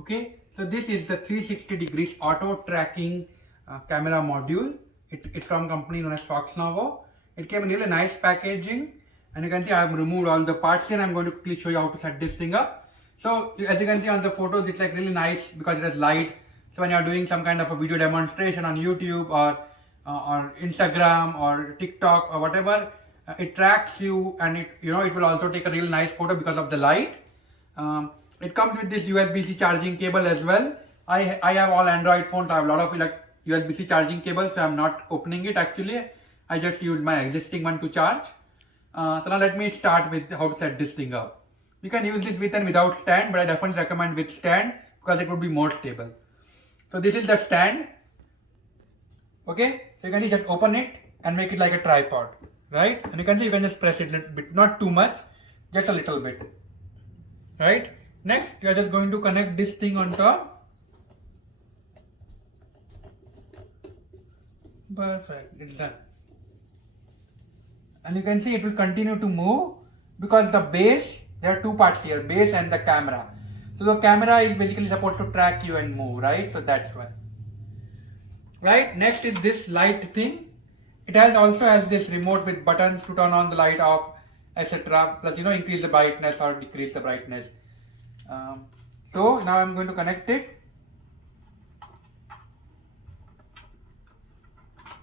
Okay, so this is the 360 degrees auto tracking camera module. It's from a company known as Foxnovo. It came in really nice packaging, and you can see I've removed all the parts here. I'm going to quickly show you how to set this thing up. So as you can see on the photos, it's like really nice because it has light. So when you're doing some kind of a video demonstration on YouTube or Instagram or TikTok or whatever, it tracks you, and it will also take a real nice photo because of the light. It comes with this USB-C charging cable as well. I have all Android phones. I have a lot of USB-C charging cables, so I'm not opening it actually. I just use my existing one to charge. So now let me start with how to set this thing up. You can use this with and without stand, but I definitely recommend with stand because it would be more stable. So this is the stand. Okay, so you can just open it and make it like a tripod, right? And you can see you can just press it a little bit, not too much, just a little bit, right? Next, you are just going to connect this thing on top. Perfect, it's done. And you can see it will continue to move because the base, there are two parts here, base and the camera. So the camera is basically supposed to track you and move, right? So that's why. Right, next is this light thing. It also has this remote with buttons to turn on the light off, etc. Plus, increase the brightness or decrease the brightness. So now I'm going to connect it.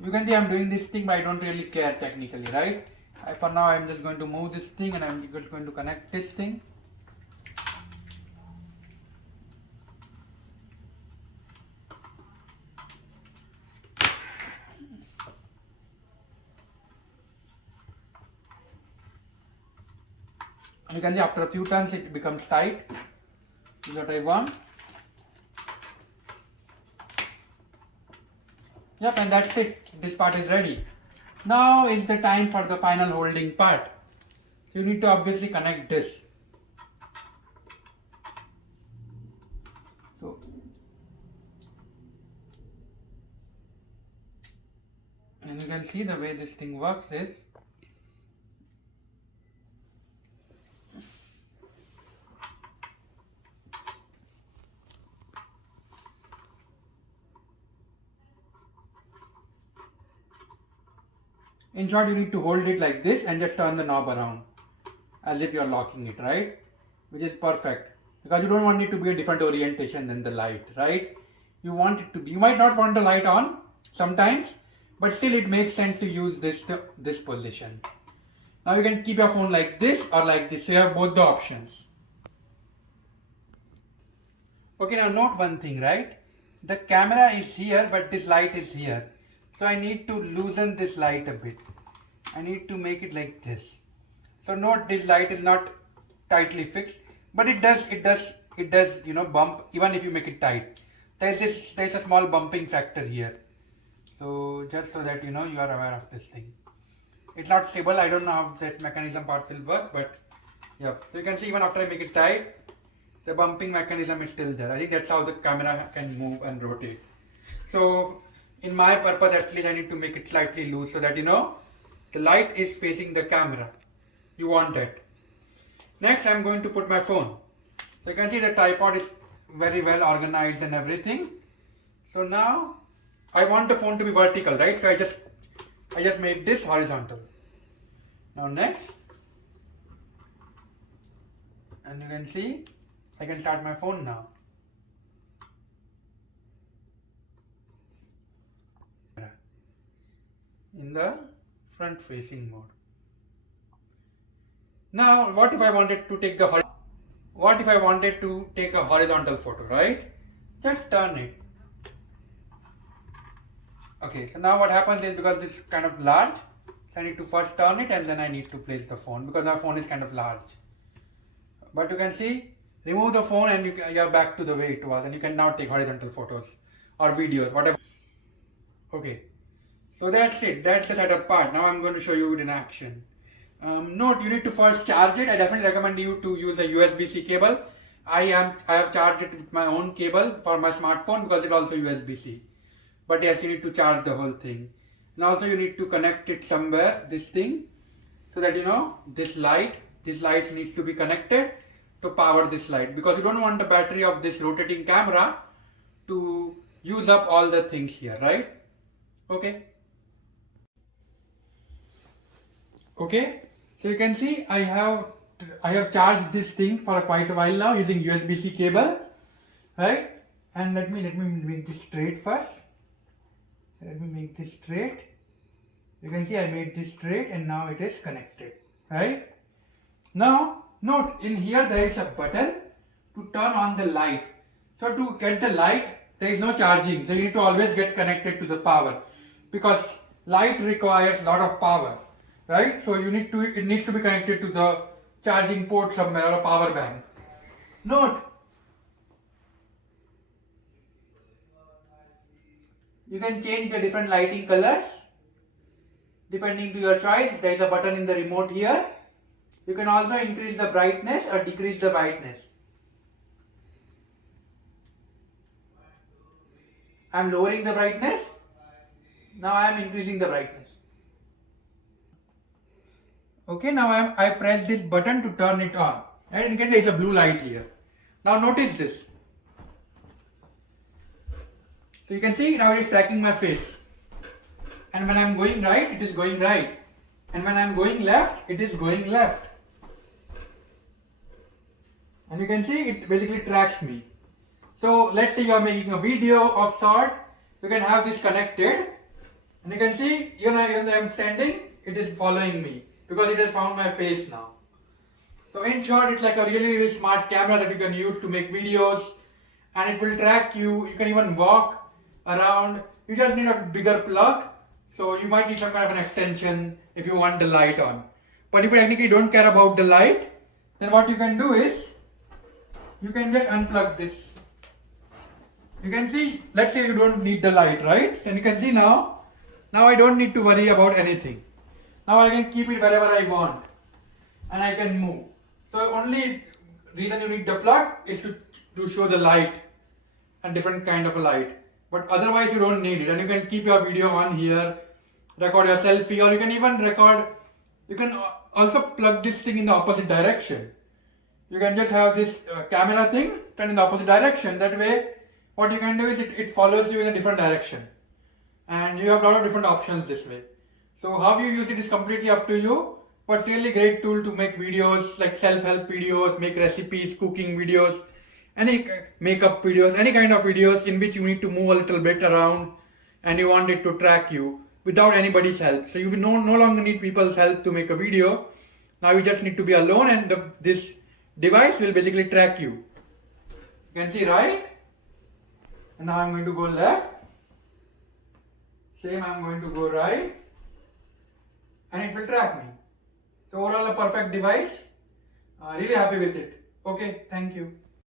You can see I'm doing this thing, but I don't really care technically, right? For now, I'm just going to move this thing and I'm just going to connect this thing. You can see after a few turns it becomes tight. This is what I want. Yep, and that's it. This part is ready. Now is the time for the final holding part. So you need to obviously connect this. So, and you can see the way this thing works is, in short, you need to hold it like this and just turn the knob around as if you are locking it, right? Which is perfect because you don't want it to be a different orientation than the light, right? You want it to be, you might not want the light on sometimes, but still it makes sense to use this position. Now you can keep your phone like this or like this, so you have both the options. Okay, now note one thing, right? The camera is here, but this light is here. So I need to loosen this light a bit. I need to make it like this. So note this light is not tightly fixed, but it does bump even if you make it tight. There's a small bumping factor here. So just so that you are aware of this thing. It's not stable. I don't know how that mechanism part will work, but yeah. So you can see even after I make it tight, the bumping mechanism is still there. I think that's how the camera can move and rotate. So in my purpose, at least I need to make it slightly loose so that the light is facing the camera. You want that. Next, I'm going to put my phone. So you can see the tripod is very well organized and everything. So now I want the phone to be vertical, right? So I just make this horizontal. Now next, and you can see I can start my phone now. In the front facing mode. Now what if I wanted to take a horizontal photo, right? Just turn it. Okay, so now what happens is, because it's kind of large, so I need to first turn it and then I need to place the phone because my phone is kind of large. But you can see, remove the phone and you're back to the way it was, and you can now take horizontal photos or videos, whatever. Okay. So that's it, that's the setup part. Now I'm going to show you it in action. Note, you need to first charge it. I definitely recommend you to use a USB-C cable. I have charged it with my own cable for my smartphone because it's also USB-C. But yes, you need to charge the whole thing. And also you need to connect it somewhere, this thing, so that this light needs to be connected to power this light, because you don't want the battery of this rotating camera to use up all the things here, right? Okay. Okay, so you can see I have charged this thing for quite a while now using USB-C cable, right? And let me make this straight first. Let me make this straight. You can see I made this straight and now it is connected, right? Now note, in here there is a button to turn on the light. So to get the light, there is no charging, so you need to always get connected to the power, because light requires a lot of power, right? So it needs to be connected to the charging port somewhere or a power bank. Note, you can change the different lighting colors depending to your choice. There is a button in the remote here. You can also increase the brightness or decrease the brightness. I am lowering the brightness. Now I am increasing the brightness. Okay, now I press this button to turn it on, and you can see there is a blue light here. Now notice this. So you can see now it is tracking my face, and when I am going right, it is going right, and when I am going left, it is going left. And you can see it basically tracks me. So let's say you are making a video of sort, you can have this connected, and you can see even though I am standing, it is following me because it has found my face now. So in short, it's like a really smart camera that you can use to make videos, and it will track you. You can even walk around. You just need a bigger plug, so you might need some kind of an extension if you want the light on. But if you technically don't care about the light, then what you can do is you can just unplug this. You can see, let's say you don't need the light, right? And you can see now I don't need to worry about anything. Now I can keep it wherever I want, and I can move. So only reason you need the plug is to show the light and different kind of a light. But otherwise you don't need it, and you can keep your video on here, record your selfie, or you can even record. You can also plug this thing in the opposite direction. You can just have this camera thing turn in the opposite direction. That way, what you can do is it follows you in a different direction, and you have a lot of different options this way. So how you use it is completely up to you, but it's really great tool to make videos like self-help videos, make recipes, cooking videos, any makeup videos, any kind of videos in which you need to move a little bit around and you want it to track you without anybody's help. So you no longer need people's help to make a video. Now you just need to be alone, and this device will basically track you. You can see right, and now I'm going to go left. Same, I'm going to go right, and it will track me. So overall a perfect device. Really happy with it. Okay, thank you.